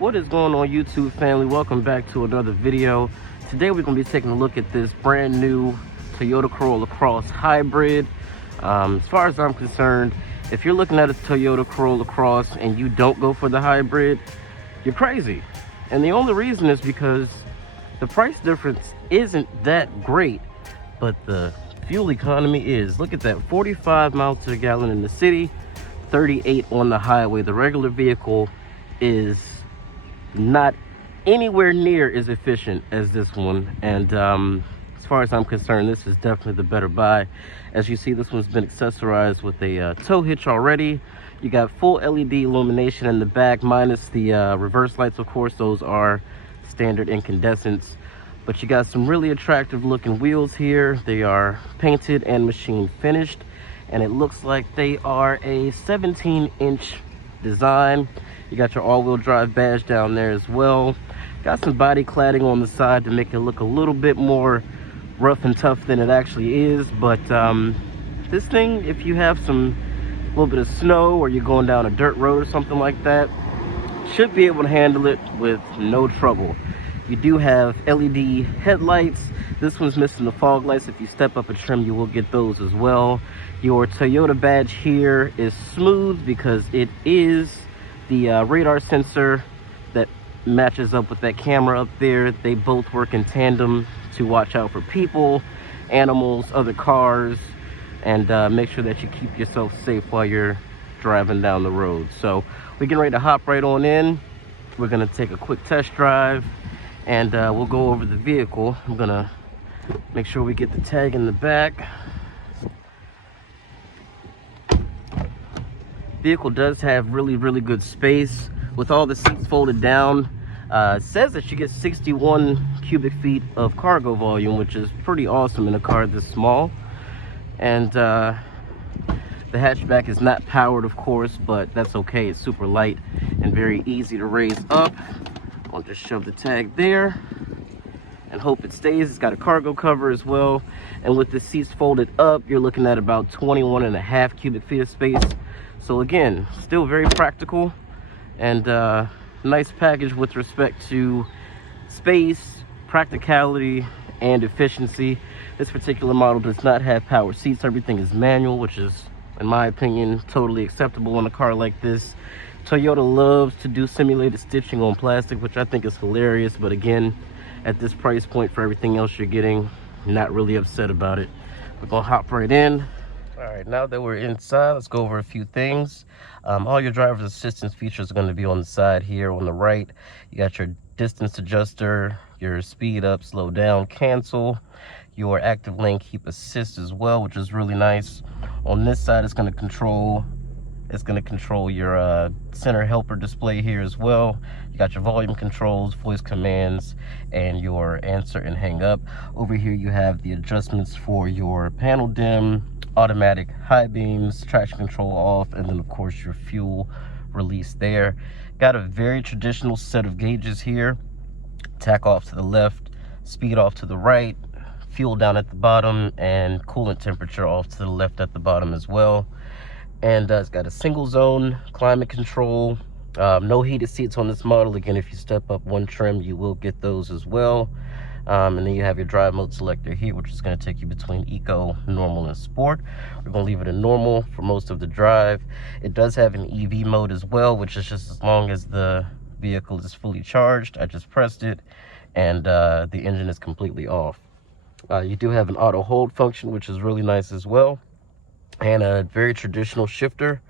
What is going on, YouTube family? Welcome back to another video. Today we're going to be taking a look at this brand new Toyota Corolla Cross Hybrid. As far as I'm concerned, if you're looking at a Toyota Corolla Cross and you don't go for the hybrid, you're crazy. And the only reason is because the price difference isn't that great, but the fuel economy is. Look at that, 45 miles to the gallon in the city, 38 on the highway. The regular vehicle is not anywhere near as efficient as this one, and as far as I'm concerned, this is definitely the better buy. As you see, this one's been accessorized with a tow hitch already. You got full LED illumination in the back, minus the reverse lights, of course. Those are standard incandescents, but you got some really attractive looking wheels here. They are painted and machine finished, and it looks like they are a 17-inch design. You got your all-wheel drive badge down there as well. Got some body cladding on the side to make it look a little bit more rough and tough than it actually is. But this thing, if you have a little bit of snow or you're going down a dirt road or something like that, should be able to handle it with no trouble. You do have LED headlights. This one's missing the fog lights. If you step up a trim, you will get those as well. Your Toyota badge here is smooth because it is the radar sensor that matches up with that camera up there. They both work in tandem to watch out for people, animals, other cars, and make sure that you keep yourself safe while you're driving down the road. So we're getting ready to hop right on in. We're gonna take a quick test drive, and we'll go over the vehicle. I'm gonna make sure we get the tag in the back. Vehicle does have really good space with all the seats folded down. It says that you get 61 cubic feet of cargo volume, which is pretty awesome in a car this small. And the hatchback is not powered, of course, but that's okay. It's super light and very easy to raise up. I'll just shove the tag there and hope it stays. It's got a cargo cover as well, and with the seats folded up, you're looking at about 21.5 cubic feet of space. So again, still very practical, and nice package with respect to space, practicality, and efficiency. This particular model does not have power seats. Everything is manual, which is, in my opinion, totally acceptable in a car like this. Toyota loves to do simulated stitching on plastic, which I think is hilarious, but again, at this price point for everything else you're getting, not really upset about it. We're gonna hop right in. All right, now that we're inside, let's go over a few things. All your driver's assistance features are going to be on the side here on the right. You got your distance adjuster, your speed up, slow down, cancel, your active lane keep assist as well, which is really nice. On this side, it's going to control your center helper display here as well. You got your volume controls, voice commands, and your answer and hang up. Over here you have the adjustments for your panel dim, automatic high beams, traction control off, and then of course your fuel release there. Got a very traditional set of gauges here. Tack off to the left, speed off to the right, fuel down at the bottom, and coolant temperature off to the left at the bottom as well. And it's got a single zone climate control. No heated seats on this model. Again, if you step up one trim, you will get those as well. And then you have your drive mode selector here, which is going to take you between eco, normal, and sport. We're going to leave it in normal for most of the drive. It does have an EV mode as well, which is just as long as the vehicle is fully charged. I just pressed it, and the engine is completely off. You do have an auto hold function, which is really nice as well, and a very traditional shifter.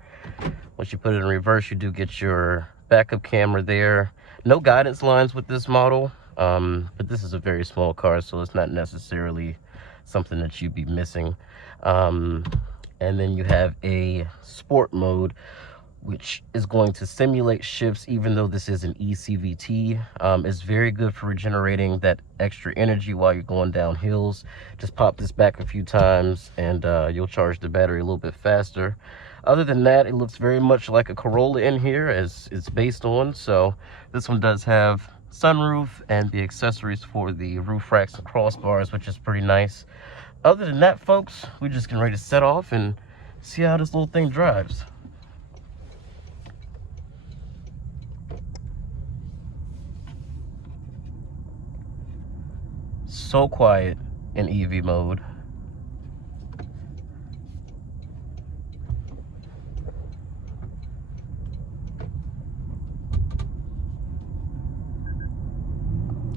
Once you put it in reverse, you do get your backup camera there. No guidance lines with this model, but this is a very small car, so it's not necessarily something that you'd be missing. And then you have a sport mode, which is going to simulate shifts, even though this is an eCVT. It's very good for regenerating that extra energy while you're going down hills. Just pop this back a few times and you'll charge the battery a little bit faster. Other than that, it looks very much like a Corolla in here, as it's based on. So this one does have sunroof and the accessories for the roof racks and crossbars, which is pretty nice. Other than that, folks, we're just getting ready to set off and see how this little thing drives. so quiet in EV mode.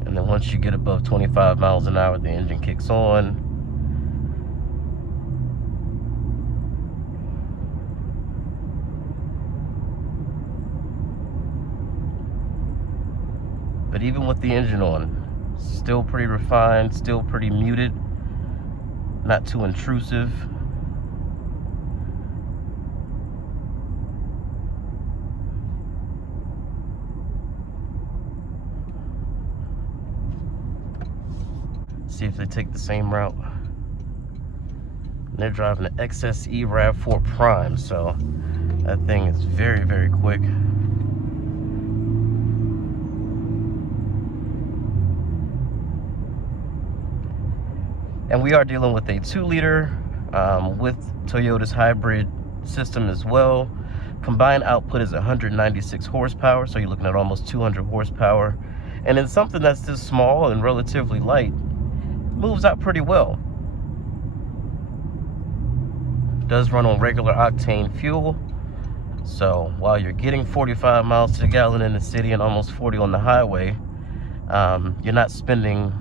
And then once you get above 25 miles an hour, the engine kicks on. But even with the engine on, still pretty refined, still pretty muted, not too intrusive. See if they take the same route. They're driving an XSE RAV4 Prime, so that thing is very, very quick. And we are dealing with a 2-liter with Toyota's hybrid system as well. Combined output is 196 horsepower, so you're looking at almost 200 horsepower. And in something that's this small and relatively light, moves out pretty well. Does run on regular octane fuel, so while you're getting 45 miles to the gallon in the city and almost 40 on the highway, you're not spending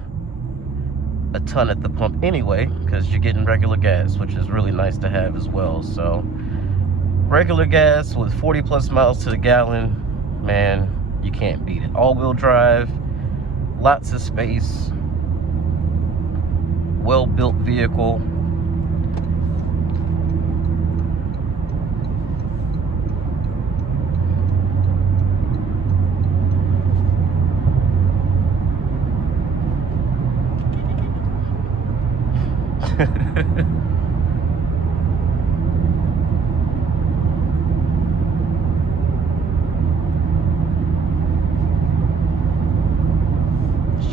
a ton at the pump anyway, because you're getting regular gas, which is really nice to have as well. So regular gas with 40 plus miles to the gallon, man, you can't beat it. All-wheel drive, lots of space, well-built vehicle.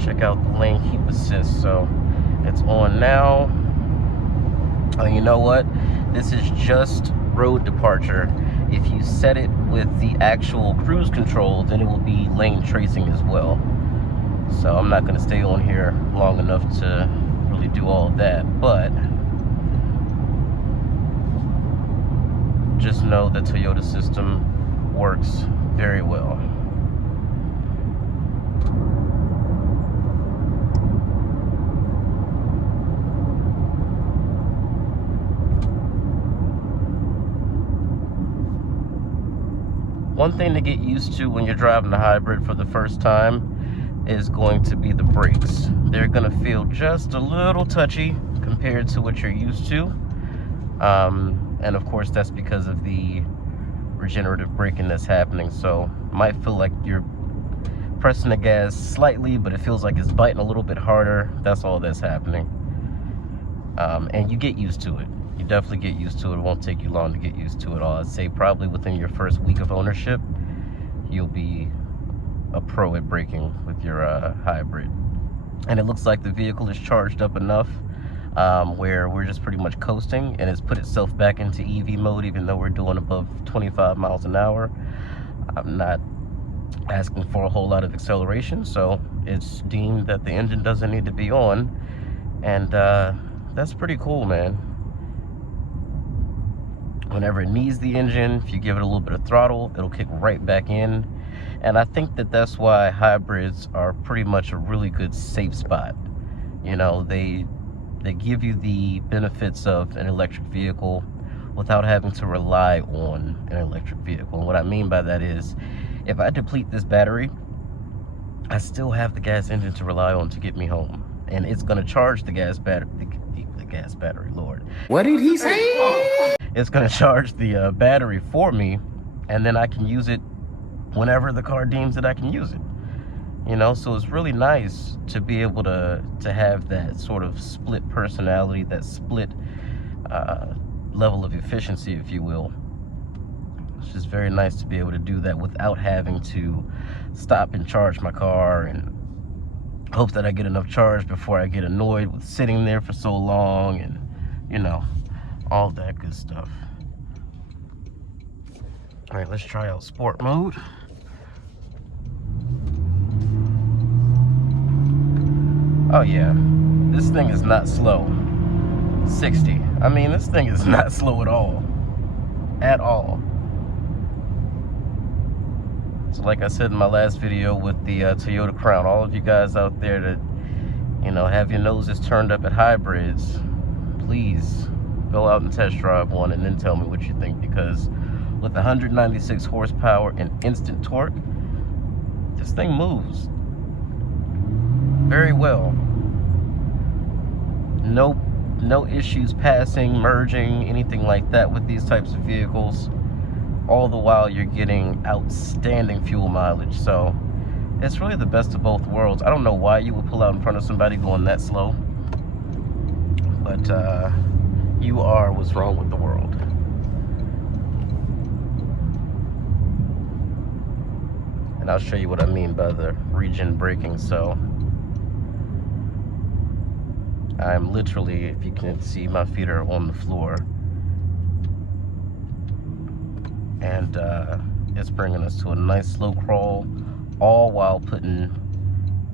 Check out the lane keep assist. So it's on now. Oh, you know what? This is just road departure. If you set it with the actual cruise control, then it will be lane tracing as well. So I'm not going to stay on here long enough to really do all of that, but just know the Toyota system works very well. One thing to get used to when you're driving the hybrid for the first time is going to be the brakes. They're going to feel just a little touchy compared to what you're used to. And of course, that's because of the regenerative braking that's happening. So might feel like you're pressing the gas slightly, but it feels like it's biting a little bit harder. That's all that's happening. And you get used to it. You definitely get used to it. It won't take you long to get used to it all. I'd say probably within your first week of ownership, you'll be a pro at braking with your hybrid. And it looks like the vehicle is charged up enough where we're just pretty much coasting, and it's put itself back into EV mode even though we're doing above 25 miles an hour. I'm not asking for a whole lot of acceleration, so it's deemed that the engine doesn't need to be on, and that's pretty cool, man. Whenever it needs the engine, if you give it a little bit of throttle, it'll kick right back in. And I think that that's why hybrids are pretty much a really good safe spot. You know, they give you the benefits of an electric vehicle without having to rely on an electric vehicle. And what I mean by that is, if I deplete this battery, I still have the gas engine to rely on to get me home. And it's gonna charge the gas battery, the gas battery, Lord. What did he say? It's gonna charge the battery for me, and then I can use it whenever the car deems that I can use it. You know, so it's really nice to be able to have that sort of split personality, that split level of efficiency, if you will. It's just very nice to be able to do that without having to stop and charge my car and hope that I get enough charge before I get annoyed with sitting there for so long, and you know, all that good stuff. All right, let's try out sport mode. Oh yeah, This thing is not slow. 60. I mean, this thing is not slow at all. At all. So like I said in my last video with the Toyota Crown, all of you guys out there that, you know, have your noses turned up at hybrids, please go out and test drive one and then tell me what you think, because with 196 horsepower and instant torque, this thing moves very well. No issues passing, merging, anything like that with these types of vehicles. All the while you're getting outstanding fuel mileage. So it's really the best of both worlds. I don't know why you would pull out in front of somebody going that slow, but you are what's wrong with the world. And I'll show you what I mean by the regen braking. So I'm literally, if you can see, my feet are on the floor, and it's bringing us to a nice slow crawl, all while putting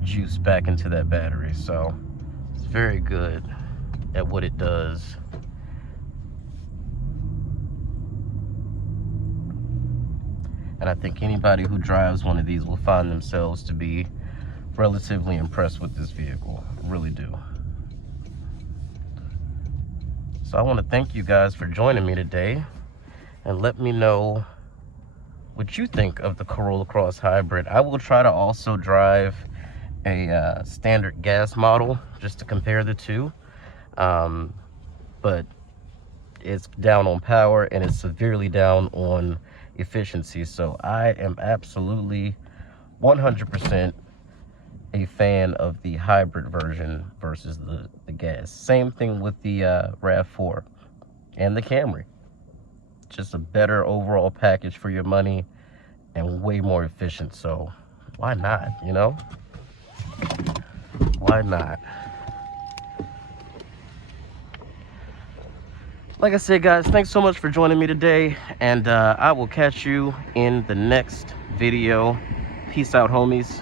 juice back into that battery. So it's very good at what it does. And I think anybody who drives one of these will find themselves to be relatively impressed with this vehicle. I really do. So I want to thank you guys for joining me today, and let me know what you think of the Corolla Cross Hybrid. I will try to also drive a standard gas model just to compare the two, but it's down on power and it's severely down on efficiency. So I am absolutely 100% a fan of the hybrid version versus the gas. Same thing with the RAV4 and the Camry. Just a better overall package for your money and way more efficient. So why not, you know? Why not? Like I said, guys, thanks so much for joining me today, and I will catch you in the next video. Peace out, homies.